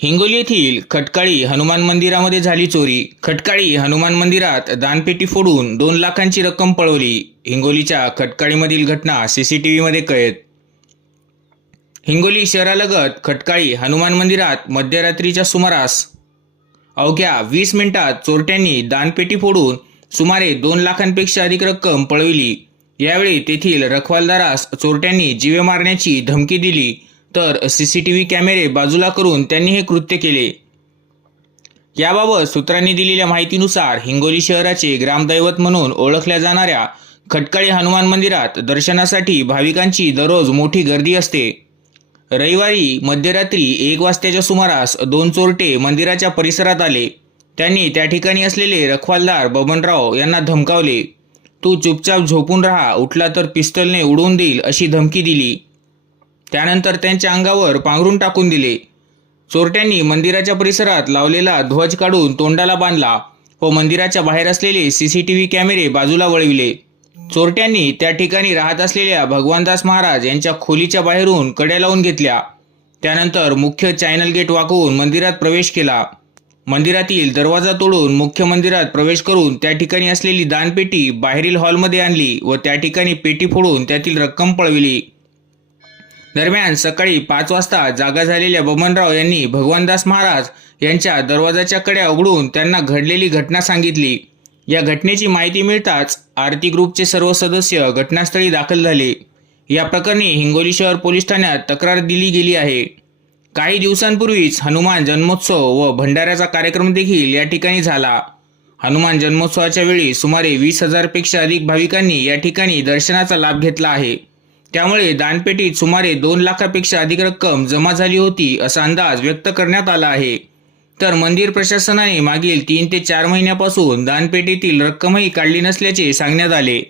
हिंगोली येथील खटकाळी हनुमान मंदिरामध्ये झाली चोरी. खटकाळी हनुमान मंदिरात दानपेटी फोडून दोन लाखांची रक्कम पळवली. हिंगोलीच्या खटकाळीमधील घटना सीसीटीव्हीमध्ये कळत हिंगोली शहरालगत खटकाळी हनुमान मंदिरात मध्यरात्रीच्या सुमारास अवघ्या वीस मिनिटात चोरट्यांनी दानपेटी फोडून सुमारे दोन लाखांपेक्षा अधिक रक्कम पळविली. यावेळी तेथील रखवालदारास चोरट्यांनी जीवे मारण्याची धमकी दिली. तर सीसीटीव्ही कॅमेरे बाजूला करून त्यांनी हे कृत्य केले. याबाबत सूत्रांनी दिलेल्या माहितीनुसार हिंगोली शहराचे ग्रामदैवत म्हणून ओळखल्या जाणाऱ्या खटकाळी हनुमान मंदिरात दर्शनासाठी भाविकांची दररोज मोठी गर्दी असते. रविवारी मध्यरात्री एक वाजताच्या सुमारास दोन चोरटे मंदिराच्या परिसरात आले. त्यांनी त्या ठिकाणी असलेले रखवालदार बबनराव यांना धमकावले. तू चुपचाप झोपून राहा उठला तर पिस्तलने उडवून देईल अशी धमकी दिली. त्यानंतर त्यांच्या अंगावर पांघरून टाकून दिले. चोरट्यांनी मंदिराच्या परिसरात लावलेला ध्वज काढून तोंडाला बांधला. व मंदिराच्या बाहेर असलेले सीसीटीव्ही कॅमेरे बाजूला वळविले. चोरट्यांनी त्या ठिकाणी राहत असलेल्या भगवानदास महाराज यांच्या खोलीच्या बाहेरून कड्या लावून घेतल्या. त्यानंतर मुख्य चॅनल गेट वाकवून मंदिरात प्रवेश केला. मंदिरातील दरवाजा तोडून मुख्य मंदिरात प्रवेश करून त्या ठिकाणी असलेली दानपेटी बाहेरील हॉलमध्ये आणली व त्या ठिकाणी पेटी फोडून त्यातील रक्कम पळविली. दरम्यान सकाळी पाच वाजता जागा झालेल्या बबनराव यांनी भगवानदास महाराज यांच्या दरवाजाच्या कड्या उघडून त्यांना घडलेली घटना सांगितली. या घटनेची माहिती मिळताच आरती ग्रुपचे सर्व सदस्य घटनास्थळी दाखल झाले. या प्रकरणी हिंगोली शहर पोलीस ठाण्यात तक्रार दिली गेली आहे. काही दिवसांपूर्वीच हनुमान जन्मोत्सव व भंडाऱ्याचा कार्यक्रम देखील या ठिकाणी झाला. हनुमान जन्मोत्सवाच्या वेळी सुमारे वीस हजारपेक्षा अधिक भाविकांनी या ठिकाणी दर्शनाचा लाभ घेतला आहे. त्यामुळे दानपेटीत सुमारे दोन लाखापेक्षा अधिक रक्कम जमा झाली होती असा अंदाज व्यक्त करण्यात आला आहे. तर मंदिर प्रशासनाने मागील तीन ते चार महिन्यापासून दानपेटीतील रक्कमही काढली नसल्याचे सांगण्यात आले.